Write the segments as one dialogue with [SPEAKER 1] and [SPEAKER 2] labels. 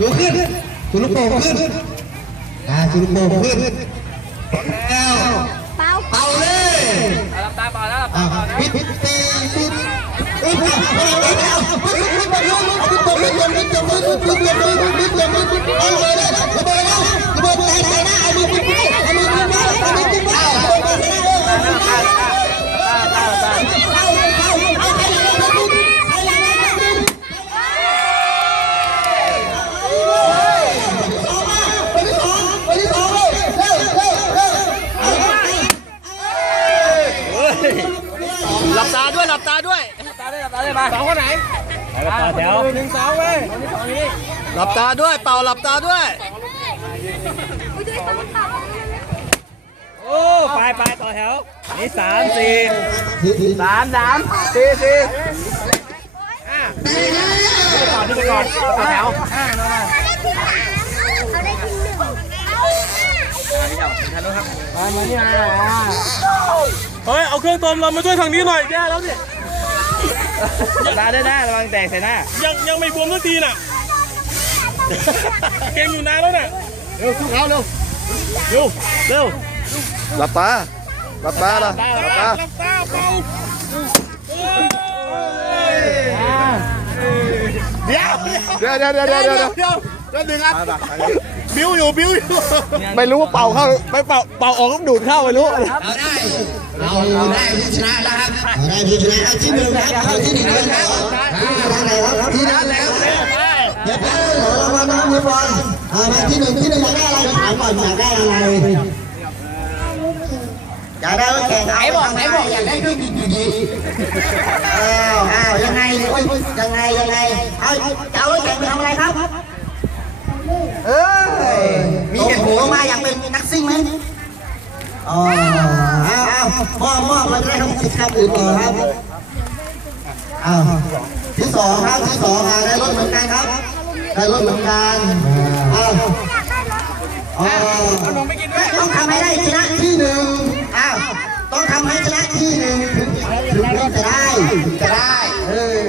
[SPEAKER 1] ยกขึ้นสุลูกโป่งขึ้นอ่าสุลูกโป่งขึ้นแล้ว
[SPEAKER 2] เปล่า
[SPEAKER 1] เป่าเลย
[SPEAKER 3] หลับตาเปล่าแล้วหลับ
[SPEAKER 1] อ่า
[SPEAKER 3] ตาเปล่านะ
[SPEAKER 1] ปิดตีปิดเอ้ยปิดปิดปิดแล้วปิดปิดปิดปิดปิดปิดปิดปิดปิดปิดปิดปิดปิดปิดปิดปิดปิดเอาเลยเลยระเบิดแล้วระเบิดใส่ใส่หน้าเอามือปิดปิดเอามือปิดปิดเอามือปิดปิดเอามือปิดปิดเอามือปิดปิด
[SPEAKER 3] หลับตาด้วยหลับ ตาด้วยหลับตาด้วยหลับตาด้วยมาสองคนไหนต่อแถวหนึ่งสองเว้ยหลับตาด้วย เป่าหลับตาด้วย
[SPEAKER 2] อุ้ยด้วยต้องเปล่า
[SPEAKER 3] โอ้ไปไปต่อแถว นี่สามสี่สามสามสี่สี่ห้าต่อที่ไปก่อนต่อแถวห้าน้องมา
[SPEAKER 2] เอาได้ทีหนึ่งเอา
[SPEAKER 3] มามานี่มาเฮ้ย เอาเครื่องตมเรามาช่วยทางนี้หน่อย แย่แล้วเนี่ย ตาได้ได้ระวังแตกใส่หน้า
[SPEAKER 4] ยังยังไม่บวมสักทีน่ะ เก่งอยู่นานแล้วน่ะ
[SPEAKER 3] เร็วเข้าเร็ว เร็ว เร็ว
[SPEAKER 5] หลับตา หลับตาล่ะหลับตา
[SPEAKER 4] หลับตาเบา
[SPEAKER 3] เดี๋ยว
[SPEAKER 5] เดี๋ยวเดี๋ยวเดี๋ยวเดี๋ยวเดี๋ยว
[SPEAKER 3] เดี๋ยวเดี๋ยวหนึ่งครั บ
[SPEAKER 4] บิ้วอยู่บิ้วอยู่
[SPEAKER 5] ไม่รู้ว่าเป่าเข้าไม่เป่าเป่าออกก็ดูดเข้าไม่รู้
[SPEAKER 1] เราได้เราได้ที่ชนะแล้วครับเราได้ที่ชนะเอาที่หนึ่งครับเอาที่หนึ่งแล้วครับที่นั้นแล้วเดี๋ยวเพิ่งเรามาน้องมือบอลเอามาที่หนึ่งที่หนึ่งอยากได้อะไรถามก่อนอยากได้อะไรอยากได้รถแข่งไหนบอกไหนบอกอยากได้เครื่องบินดีๆอ้าวอ้าวยังไงโอ้ยยังไงยังไงเอาจะเอารถแข่งไปทำอะไรครับเอ้ย อ๋อเอามอบมอบเราจะได้ทำกิจกรรมอื่นต่อครับอ้าวที่สองครับที่สองอ่าได้รถเหมือนกันครับ ได้รถเหมือนกันอ้าวอ๋อต้องทำให้ได้ชนะที่หนึ่งอ้าวต้องทำให้ชนะที่หนึ่งถึงถึงจะได้ถึงจะได้เออ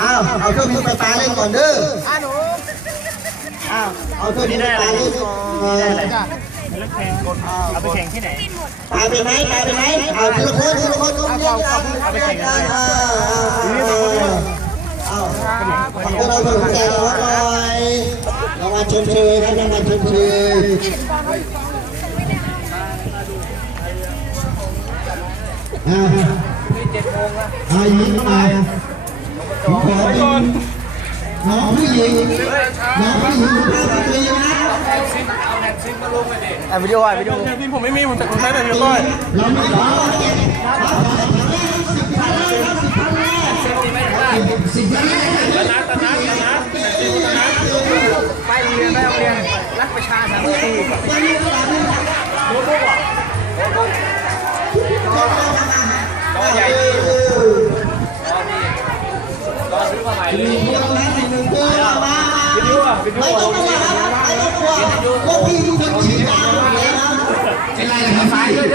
[SPEAKER 1] อ้าวเอาเครื่องบินไฟฟ้าเล่นก่อนเด้ออ้าวเอาเครื่องบินไฟฟ้าเล่นก่อน
[SPEAKER 3] เอาไปแข่งที่ไหน
[SPEAKER 1] ตายไปไหมตายไปไหมเอาทีละคนทีละคนต้องเรียกกันเอาเรียกกันเอาเอาขอบคุณเราถึงแจกรถหน่อยรางวัลชมเชยครับรางวัลชมเชยอ่าอายิ้มมาผมขอเป็นน้องผู้หญิงน้องผู้หญิงสุภาพสตรีนะ
[SPEAKER 3] อะวิดีโออะวิดีโอ
[SPEAKER 4] จริผมไม่มีผมแต่ผมใช้แต่ยู
[SPEAKER 1] ทูบ
[SPEAKER 3] ไปโรงเรียนไปโรงเรียนรักประชาสังคมรู้พวกหรอก็ใหญ่ดีก็ดีก็ซื้อมาใหม่เลดีโอวิดีโอ
[SPEAKER 1] วิดีโอวิดีโอ Đây 发一个